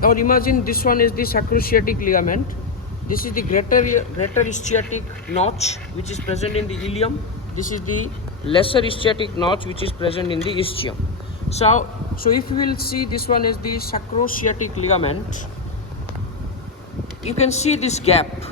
Now imagine this one is the sacrosciatic ligament. This is the greater ischiatic notch which is present in the ilium. This is the lesser ischiatic notch which is present in the ischium. So if you will see, this one is the sacrosciatic ligament. You can see this gap.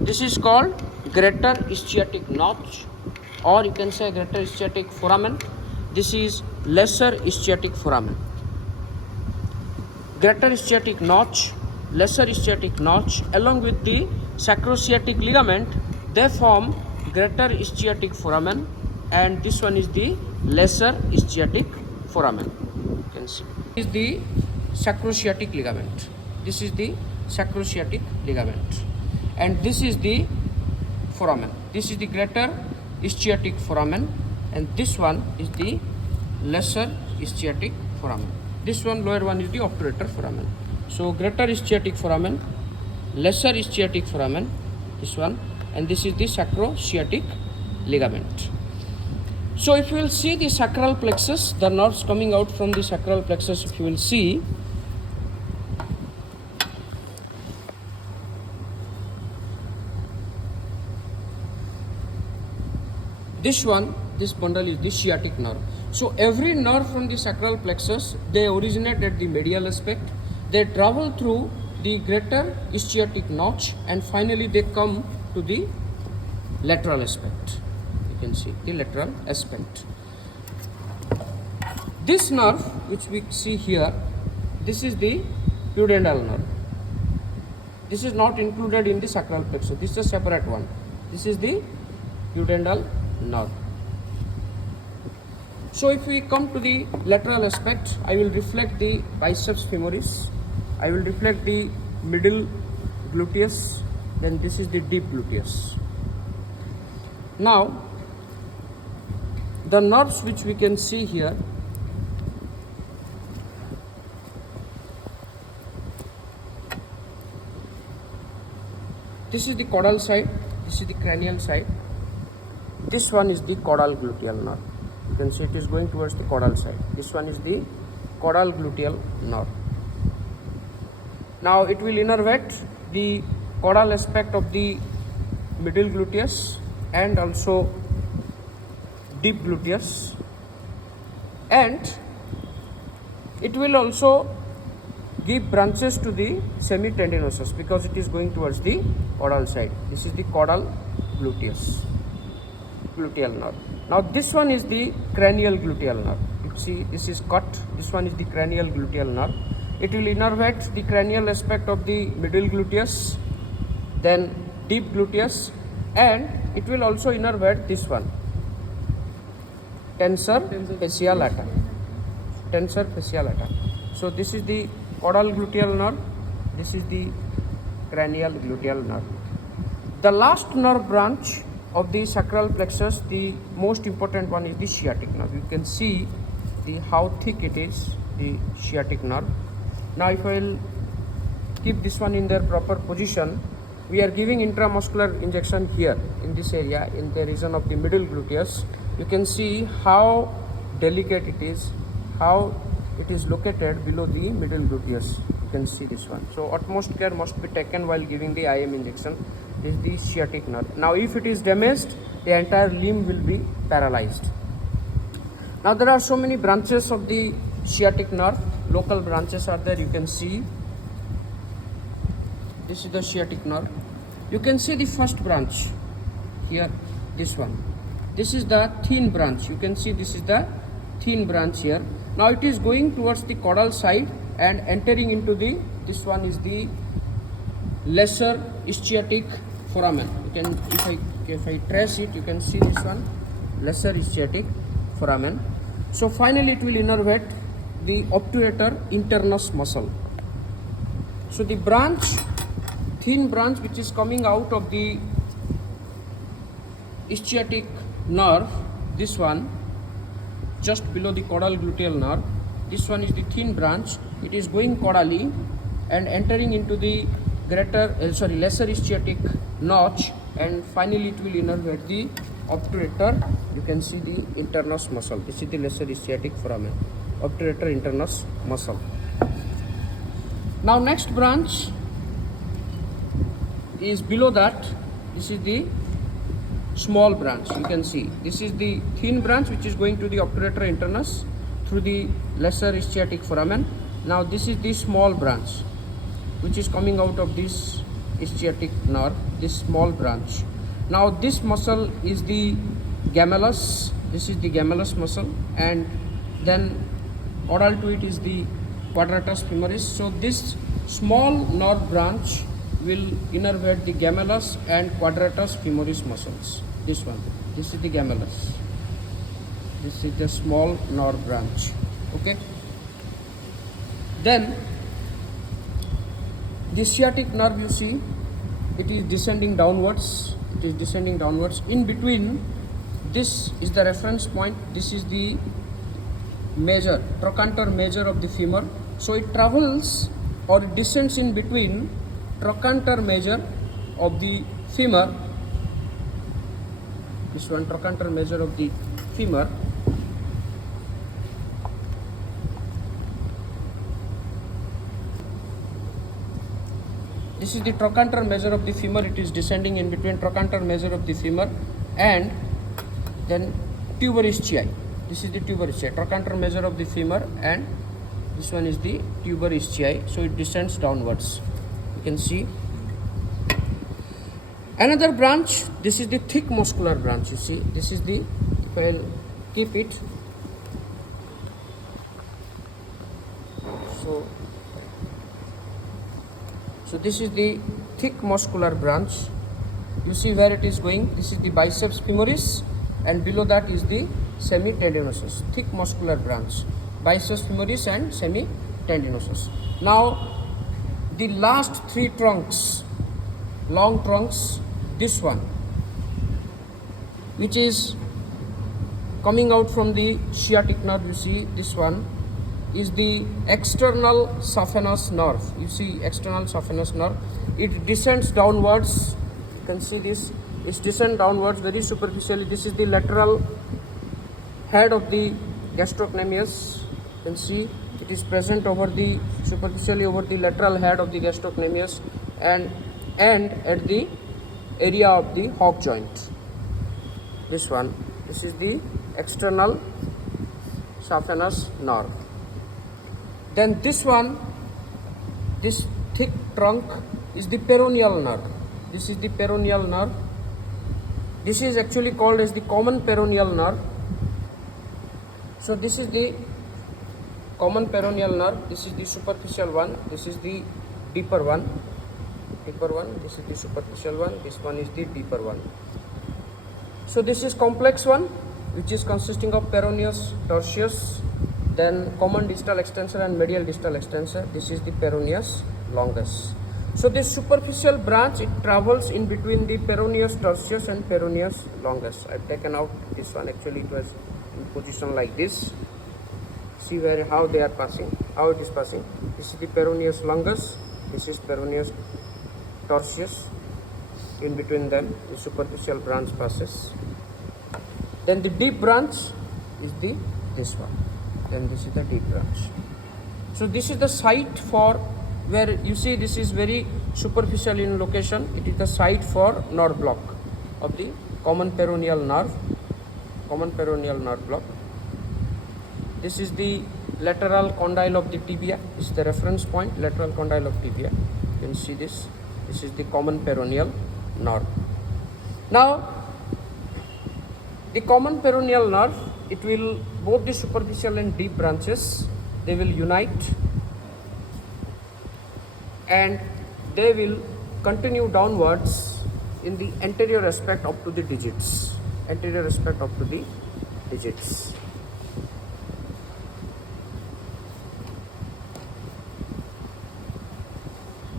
This is called greater ischiatic notch, or you can say greater ischiatic foramen. This is lesser ischiatic foramen. Greater ischiatic notch, lesser ischiatic notch, along with the sacrosciatic ligament, they form greater ischiatic foramen, and this one is the lesser ischiatic foramen. You can see this is the sacrosciatic ligament. This is the sacrosciatic ligament, and this is the foramen. This is the greater ischiatic foramen, and this one is the lesser ischiatic foramen. This one, lower one, is the obturator foramen. So greater ischiatic foramen, lesser ischiatic foramen, this one, and this is the sacrosciatic ligament. So if you will see the sacral plexus, the nerves coming out from the sacral plexus, if you will see, this bundle is the sciatic nerve. So every nerve from the sacral plexus, they originate at the medial aspect, they travel through the greater ischiatic notch, and finally they come to the lateral aspect. You can see the lateral aspect. This nerve which we see here, this is the pudendal nerve. This is not included in the sacral plexus, this is a separate one. This is the pudendal nerve. So if we come to the lateral aspect, I will reflect the biceps femoris, I will reflect the middle gluteus, then this is the deep gluteus. Now the nerves which we can see here, this is the caudal side, this is the cranial side, this one is the caudal gluteal nerve. You can see it is going towards the caudal side. This one is the caudal gluteal nerve. Now it will innervate the caudal aspect of the middle gluteus and also deep gluteus, and it will also give branches to the semitendinosus because it is going towards the caudal side. This is the caudal gluteus, gluteal nerve. Now this one is the cranial gluteal nerve. You see this is cut, this one is the cranial gluteal nerve. It will innervate the cranial aspect of the middle gluteus, then deep gluteus, and it will also innervate this one, tensor fascia lata. Tensor fascia lata. So this is the caudal gluteal nerve, this is the cranial gluteal nerve. The last nerve branch of the sacral plexus, the most important one, is the sciatic nerve. You can see how thick it is, the sciatic nerve. Now if I will keep this one in their proper position, we are giving intramuscular injection here in this area, in the region of the middle gluteus. You can see how delicate it is, how it is located below the middle gluteus. You can see this one. So utmost care must be taken while giving the IM injection. This is the sciatic nerve. Now if it is damaged, the entire limb will be paralyzed. Now there are so many branches of the sciatic nerve. Local branches are there. You can see this is the sciatic nerve. You can see the first branch here, this one. This is the thin branch. You can see this is the thin branch here. Now it is going towards the caudal side and entering into the, this one is the lesser ischiatic foramen. You can, if I trace it, you can see this one, lesser ischiatic foramen. So finally it will innervate the obturator internus muscle. So the branch, thin branch which is coming out of the ischiatic nerve, this one just below the caudal gluteal nerve, this one is the thin branch. It is going caudally and entering into the lesser ischiatic notch, and finally it will innervate the obturator. You can see the internus muscle. This is the lesser ischiatic foramen, obturator internus muscle. Now next branch is below that. This is the small branch. You can see this is the thin branch which is going to the obturator internus through the lesser sciatic foramen. Now this is the small branch which is coming out of this sciatic nerve, this small branch. Now this muscle is the gemellus. This is the gemellus muscle, and then oral to it is the quadratus femoris. So this small nerve branch will innervate the gemellus and quadratus femoris muscles. This one, this is the gemellus. This is the small nerve branch. Okay. Then the sciatic nerve, you see, it is descending downwards. It is descending downwards. In between, this is the reference point. This is the major, trochanter major of the femur. So it travels or it descends in between trochanter major of the femur. This one, trochanter major of the femur. This is the trochanter major of the femur. It is descending in between trochanter major of the femur and then tuberous ischii. This is the tuberous ischii, trochanter major of the femur, and this one is the tuberous ischii. So it descends downwards. You can see another branch. This is the thick muscular branch. You see, this is the, if I'll keep it, so this is the thick muscular branch. You see where it is going. This is the biceps femoris, and below that is the semitendinosus. Thick muscular branch, biceps femoris and semitendinosus. Now the last three trunks, long trunks, this one which is coming out from the sciatic nerve, you see, this one is the external saphenous nerve. You see, external saphenous nerve. It descends downwards. You can see this. It descends downwards very superficially. This is the lateral head of the gastrocnemius. You can see it is present over the superficially over the lateral head of the gastrocnemius and at the area of the hock joint. This one. This is the external saphenous nerve. Then this one, this thick trunk is the peroneal nerve. This is the peroneal nerve. This is actually called as the common peroneal nerve. So this is the common peroneal nerve. This is the superficial one. This is the deeper one. This is the superficial one. This one is the deeper one. So this is complex one, which is consisting of peroneus, tertius, then common distal extensor and medial distal extensor. This is the peroneus longus. So this superficial branch, it travels in between the peroneus tertius and peroneus longus. I've taken out this one. Actually it was in position like this. See where how they are passing, how it is passing. This is the peroneus longus. This is peroneus tertius. In between them the superficial branch passes. Then the deep branch is this one. Then this is the deep branch. So this is the site for where you see this is very superficial in location. It is the site for nerve block of the common peroneal nerve. Common peroneal nerve block. This is the lateral condyle of the tibia. This is the reference point, lateral condyle of tibia. You can see this. This is the common peroneal nerve. Now the common peroneal nerve, it will, both the superficial and deep branches, they will unite and they will continue downwards in the anterior aspect up to the digits. Anterior aspect up to the digits.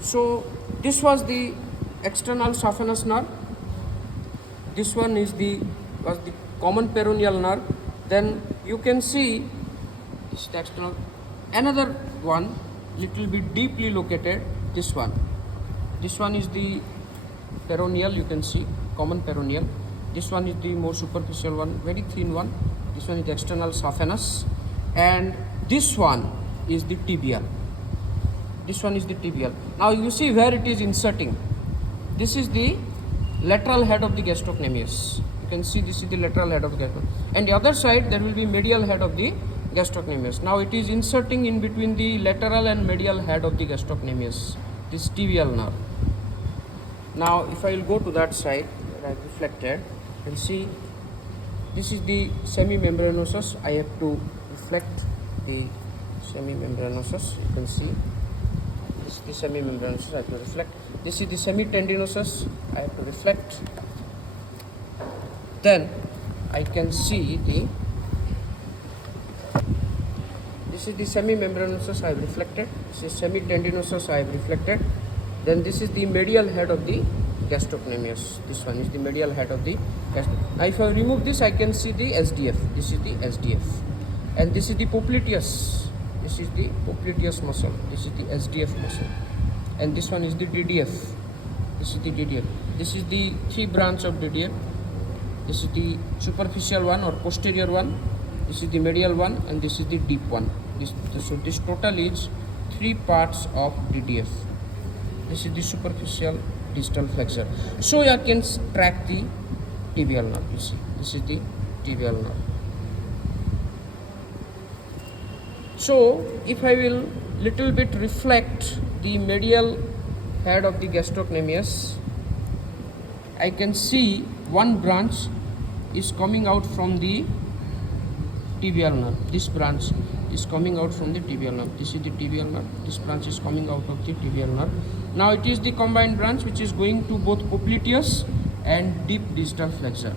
So this was the external saphenous nerve. This one was the common peroneal nerve. Then you can see this is the external. Another one, little bit deeply located. This one is the peroneal. You can see common peroneal. This one is the more superficial one, very thin one. This one is the external saphenous, and this one is the tibial. This one is the tibial. Now you see where it is inserting. This is the lateral head of the gastrocnemius. You can see this is the lateral head of the gastrocnemius. And the other side there will be medial head of the gastrocnemius. Now it is inserting in between the lateral and medial head of the gastrocnemius, this tibial nerve. Now if I will go to that side where I have reflected, you will see this is the semimembranosus. I have to reflect the semimembranosus. You can see this is the semimembranosus. I have to reflect. This is the semitendinosus. I have to reflect. Then I can see this is the semimembranosus. I have reflected. This is semitendinosus. I have reflected. Then this is the medial head of the gastrocnemius. This one is the medial head of the gastrocnemius. Now if I remove this, I can see the SDF. This is the SDF. And this is the popliteus. This is the popliteus muscle. This is the SDF muscle. And this one is the DDF. This is the DDF. This is the 3 branch of DDF. This is the superficial one or posterior one. This is the medial one, and this is the deep one. So this total is 3 parts of DDF. This is the superficial distal flexor. So you can track the tibial nerve. You see, this is the tibial nerve. So if I will little bit reflect the medial head of the gastrocnemius, I can see one branch is coming out from the tibial nerve. This branch is coming out from the tibial nerve. This is the tibial nerve. This branch is coming out of the tibial nerve. Now it is the combined branch which is going to both popliteus and deep distal flexor.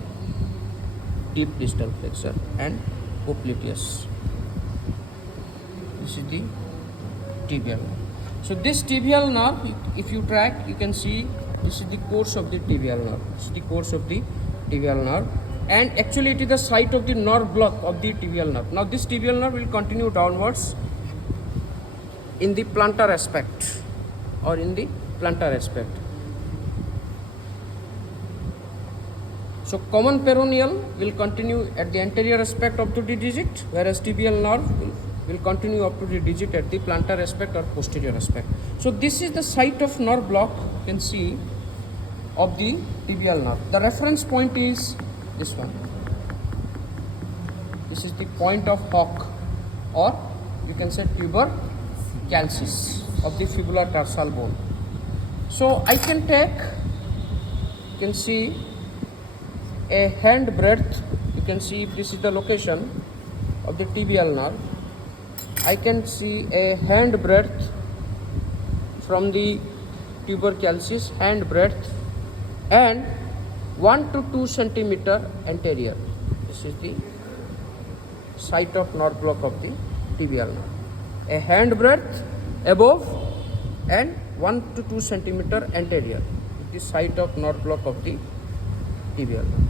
Deep distal flexor and popliteus. This is the tibial nerve. So this tibial nerve, if you track, you can see this is the course of the tibial nerve. This is the course of the tibial nerve. And actually it is the site of the nerve block of the tibial nerve. Now this tibial nerve will continue downwards in the plantar aspect or in the plantar aspect. So common peroneal will continue at the anterior aspect of the digit, whereas tibial nerve will continue up to the digit at the plantar aspect or posterior aspect. So this is the site of nerve block, you can see, of the tibial nerve. The reference point is this one. This is the point of hock, or you can say tuber calcis of the fibular tarsal bone. So I can take, you can see, a hand breadth. You can see if this is the location of the tibial nerve. I can see a hand breadth from the tuber calcis, hand breadth, and 1 to 2 centimeter anterior. This is the site of nerve block of the tibial nerve. A hand breadth above and 1 to 2 centimeter anterior. This is the site of nerve block of the tibial nerve.